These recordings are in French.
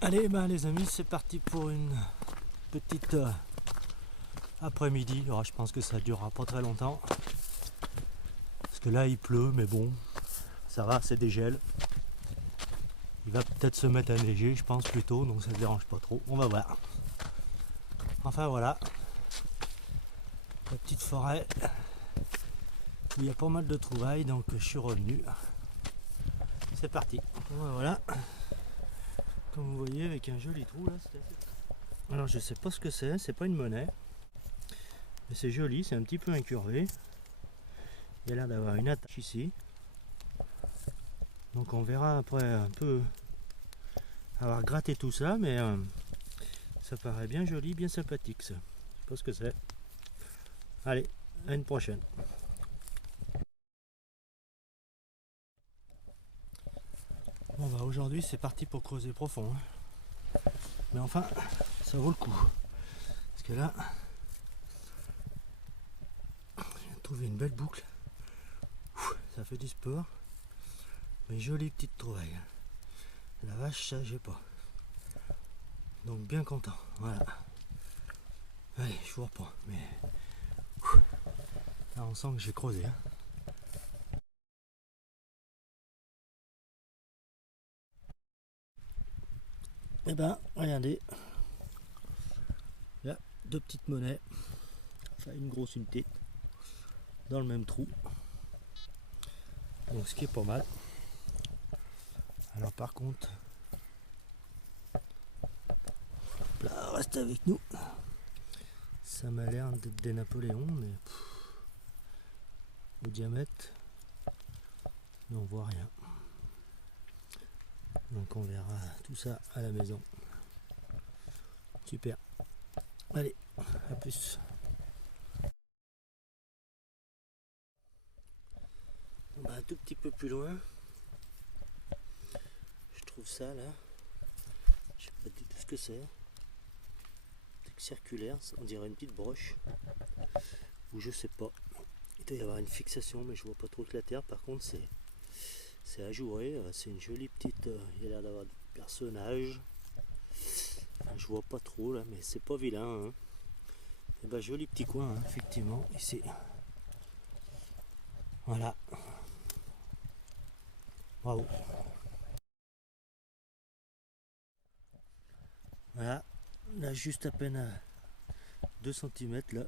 Allez les amis, c'est parti pour une petite après-midi. Je pense que ça durera pas très longtemps. Parce que là il pleut, mais bon, ça va, c'est des gels. Il va peut-être se mettre à neiger, je pense plutôt, donc ça ne dérange pas trop. On va voir. Enfin voilà. La petite forêt où il y a pas mal de trouvailles, donc je suis revenu. C'est parti. Voilà. Comme vous voyez, avec un joli trou là. Alors je sais pas ce que c'est pas une monnaie. Mais c'est joli, c'est un petit peu incurvé. Il y a l'air d'avoir une attache ici. Donc on verra après un peu avoir gratté tout ça, mais ça paraît bien joli, bien sympathique ça. Je sais pas ce que c'est. Allez, à une prochaine. Bon bah aujourd'hui c'est parti pour creuser profond. Mais enfin, ça vaut le coup. Parce que là, j'ai trouvé une belle boucle. Ça fait du sport. Mais jolie petite trouvaille. La vache, ça j'ai pas. Donc bien content. Voilà. Allez, je vous reprends. Mais là on sent que j'ai creusé. Et ben, regardez. Là, deux petites monnaies. Enfin, une grosse unité. Dans le même trou. Donc ce qui est pas mal. Alors par contre, là, reste avec nous. Ça m'a l'air d'être des Napoléons, mais le diamètre, on voit rien. Donc on verra tout ça à la maison. Super. Allez, à plus. Bah, un tout petit peu plus loin, je trouve ça là. Je sais pas du tout ce que c'est. C'est circulaire, on dirait une petite broche. Ou je sais pas. Il doit y avoir une fixation, mais je vois pas trop que la terre. Par contre, c'est ajouré. C'est une jolie petite. Il y a l'air d'avoir des personnages. Enfin, je vois pas trop là, mais c'est pas vilain. Hein. Et bah, joli petit coin, hein, effectivement, ici. Voilà. Bravo. Voilà. Là, juste à peine à 2 cm, là.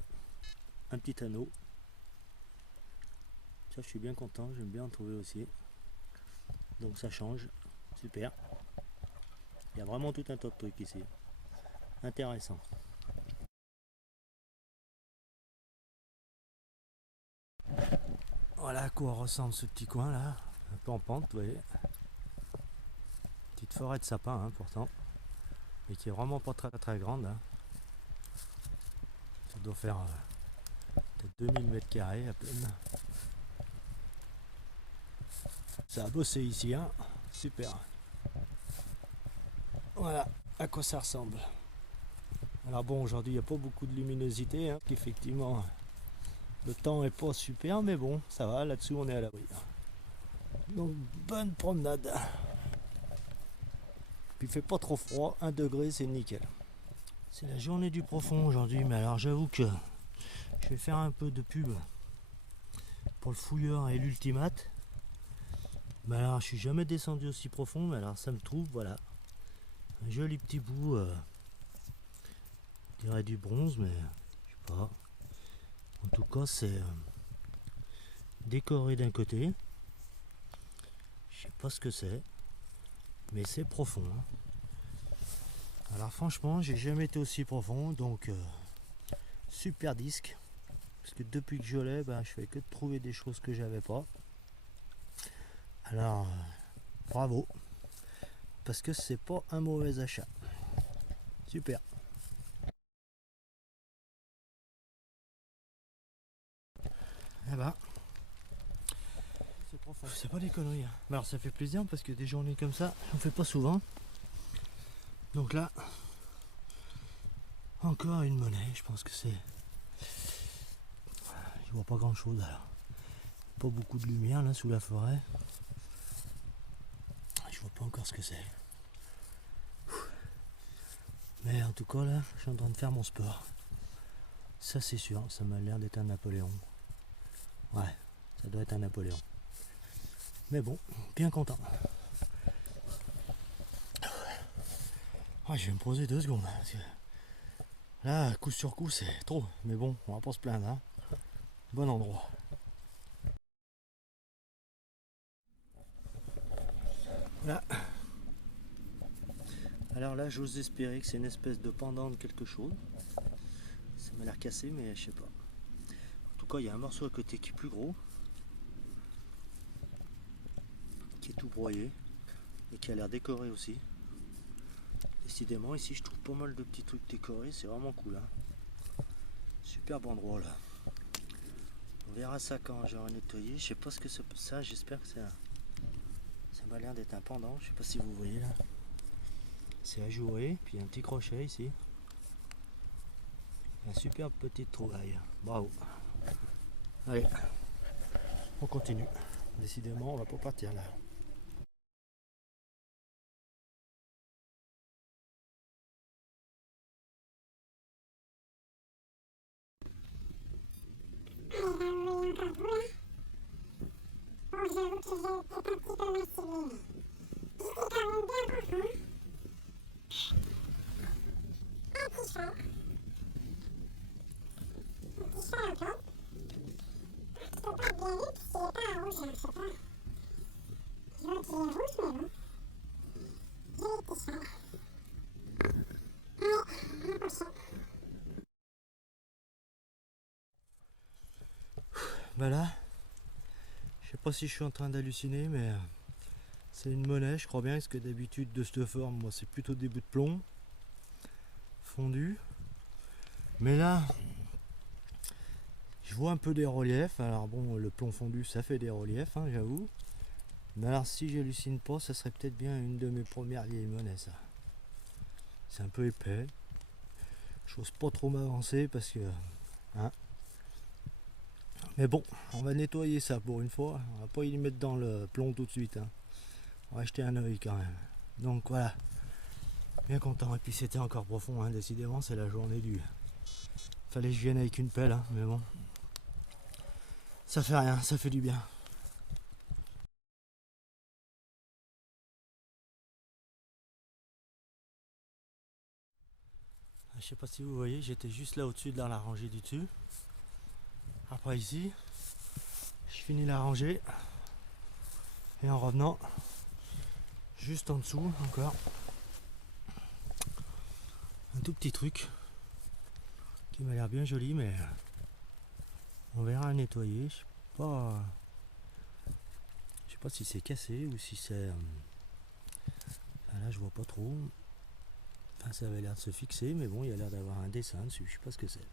Un petit anneau. Ça, je suis bien content. J'aime bien en trouver aussi. Donc, ça change. Super. Il y a vraiment tout un tas de trucs ici. Intéressant. Voilà à quoi ressemble ce petit coin là. Un peu en pente, vous voyez. Petite forêt de sapins, hein, pourtant. Et qui est vraiment pas très grande. Hein. Ça doit faire peut-être 2000 mètres carrés à peine. Ça a bossé ici, hein. Super. Voilà à quoi ça ressemble. Alors bon, aujourd'hui il n'y a pas beaucoup de luminosité, hein, effectivement le temps est pas super, mais bon, ça va, là-dessous on est à l'abri. Donc bonne promenade. Puis il fait pas trop froid, 1 degré c'est nickel. C'est la journée du profond aujourd'hui, mais alors j'avoue que je vais faire un peu de pub pour le fouilleur et l'ultimate. Mais alors je suis jamais descendu aussi profond, mais alors ça me trouve, voilà, un joli petit bout, je dirais du bronze, mais je sais pas. En tout cas c'est décoré d'un côté, je sais pas ce que c'est, mais c'est profond, hein. Alors franchement j'ai jamais été aussi profond, donc super disque, parce que depuis que je l'ai, ben, je fais que de trouver des choses que j'avais pas. Alors bravo, parce que c'est pas un mauvais achat. Super. Eh ben, c'est pas des conneries, hein. Alors ça fait plaisir parce que des journées comme ça, j'en fais pas souvent. Donc là, encore une monnaie, je pense que c'est... Je vois pas grand chose alors. Pas beaucoup de lumière là sous la forêt. Je vois pas encore ce que c'est. Mais en tout cas là, je suis en train de faire mon sport. Ça c'est sûr, ça m'a l'air d'être un Napoléon. Ouais, ça doit être un Napoléon. Mais bon, bien content. Je vais me poser 2 secondes. Parce que là, coup sur coup, c'est trop. Mais bon, on va pas se plaindre, hein. Bon endroit. Là. Alors là, j'ose espérer que c'est une espèce de pendant de quelque chose. Ça m'a l'air cassé, mais je sais pas. En tout cas, il y a un morceau à côté qui est plus gros, qui est tout broyé et qui a l'air décoré aussi. Décidément, ici, je trouve pas mal de petits trucs décorés. C'est vraiment cool, hein. Superbe endroit là. On verra ça quand j'aurai nettoyé. Je sais pas ce que c'est ça. J'espère que c'est un... Ça m'a l'air d'être un pendant. Je sais pas si vous voyez là. C'est ajouré, puis un petit crochet ici. Un superbe petite trouvaille. Bravo. Allez, on continue. Décidément, on va pas partir là. Voilà. Je sais pas si je suis en train d'halluciner, mais c'est une monnaie, je crois bien, parce que d'habitude de cette forme, moi c'est plutôt des bouts de plomb fondus. Mais là, je vois un peu des reliefs. Alors bon, le plomb fondu, ça fait des reliefs, hein, j'avoue. Mais alors si j'hallucine pas, ça serait peut-être bien une de mes premières vieilles monnaies, ça. C'est un peu épais. J'ose pas trop m'avancer parce que... Hein. Mais bon, on va nettoyer ça pour une fois. On va pas y mettre dans le plomb tout de suite, hein. On va jeter un oeil quand même. Donc voilà. Bien content. Et puis c'était encore profond, hein. Décidément, c'est la journée du... Fallait que je vienne avec une pelle, hein. Mais bon. Ça fait rien, ça fait du bien. Je sais pas si vous voyez, j'étais juste là au-dessus dans la rangée du dessus. Après ici, je finis la rangée. Et en revenant, juste en dessous encore, un tout petit truc qui m'a l'air bien joli, mais on verra à nettoyer. Je sais pas si c'est cassé ou si c'est... Là je vois pas trop. Enfin, ça avait l'air de se fixer, mais bon, il y a l'air d'avoir un dessin dessus, je sais pas ce que c'est.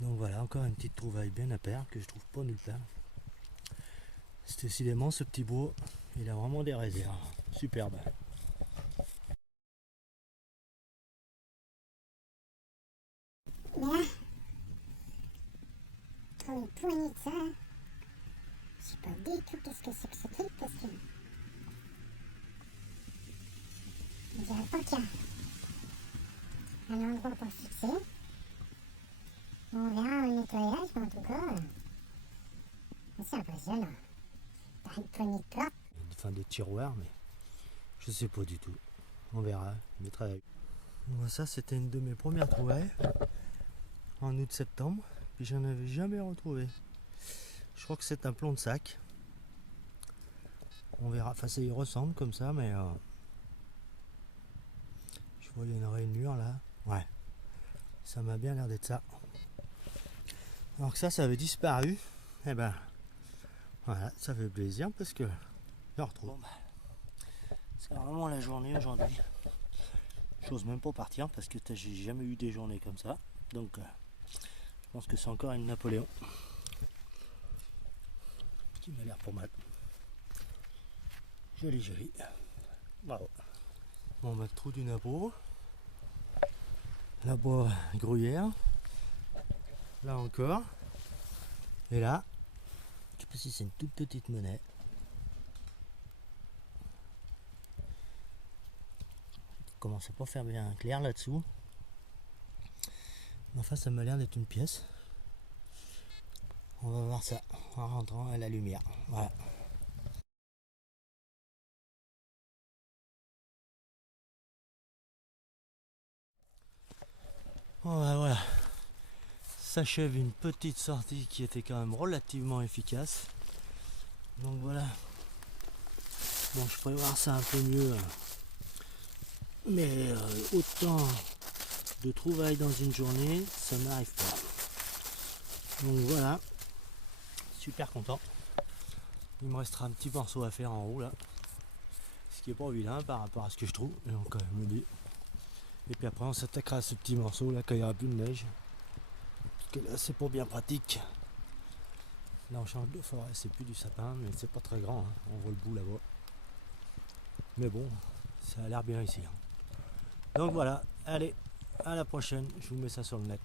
Donc voilà, encore une petite trouvaille bien à paire que je trouve pas nulle part. C'est décidément ce petit bois, il a vraiment des réserves. Superbe. Là, pour une poignée de ça, je sais pas du tout qu'est-ce que c'est que ce truc parce que on dirait pas qu'il y a un endroit pour fixer. On verra au nettoyage, mais en tout cas, c'est impressionnant. T'as une poignée de porte. Enfin des tiroirs, mais je sais pas du tout. On verra, je mettrai avec. Bon, ça c'était une de mes premières trouvailles en août-septembre, puis j'en avais jamais retrouvé. Je crois que c'est un plomb de sac. On verra, enfin ça y ressemble comme ça, mais je vois il y en aurait une mûre là. Ouais, ça m'a bien l'air d'être ça. Alors que ça avait disparu. Et ben voilà, ça fait plaisir parce que je le retrouve. Bon, c'est vraiment la journée aujourd'hui. J'ose même pas partir parce que j'ai jamais eu des journées comme ça. Donc je pense que c'est encore une Napoléon qui m'a l'air pas mal. Joli. Bravo. Bon, bah, trou du Napo. Là-bas, gruyère. Là encore. Et là, je sais pas si c'est une toute petite monnaie. Il commence à pas faire bien clair là-dessous. Mais enfin, ça m'a l'air d'être une pièce. On va voir ça en rentrant à la lumière. Voilà. Bon, bah, voilà. S'achève une petite sortie qui était quand même relativement efficace. Donc voilà. Bon, je pourrais voir ça un peu mieux. Mais autant de trouvailles dans une journée, ça n'arrive pas. Donc voilà. Super content. Il me restera un petit morceau à faire en haut là. Ce qui est pas vilain par rapport à ce que je trouve. Donc me dit. Et puis après on s'attaquera à ce petit morceau là quand il n'y aura plus de neige. Parce que là c'est pas bien pratique. Là on change de forêt, c'est plus du sapin, mais c'est pas très grand, hein. On voit le bout là-bas. Mais bon, ça a l'air bien ici, hein. Donc voilà, allez, à la prochaine, je vous mets ça sur le net.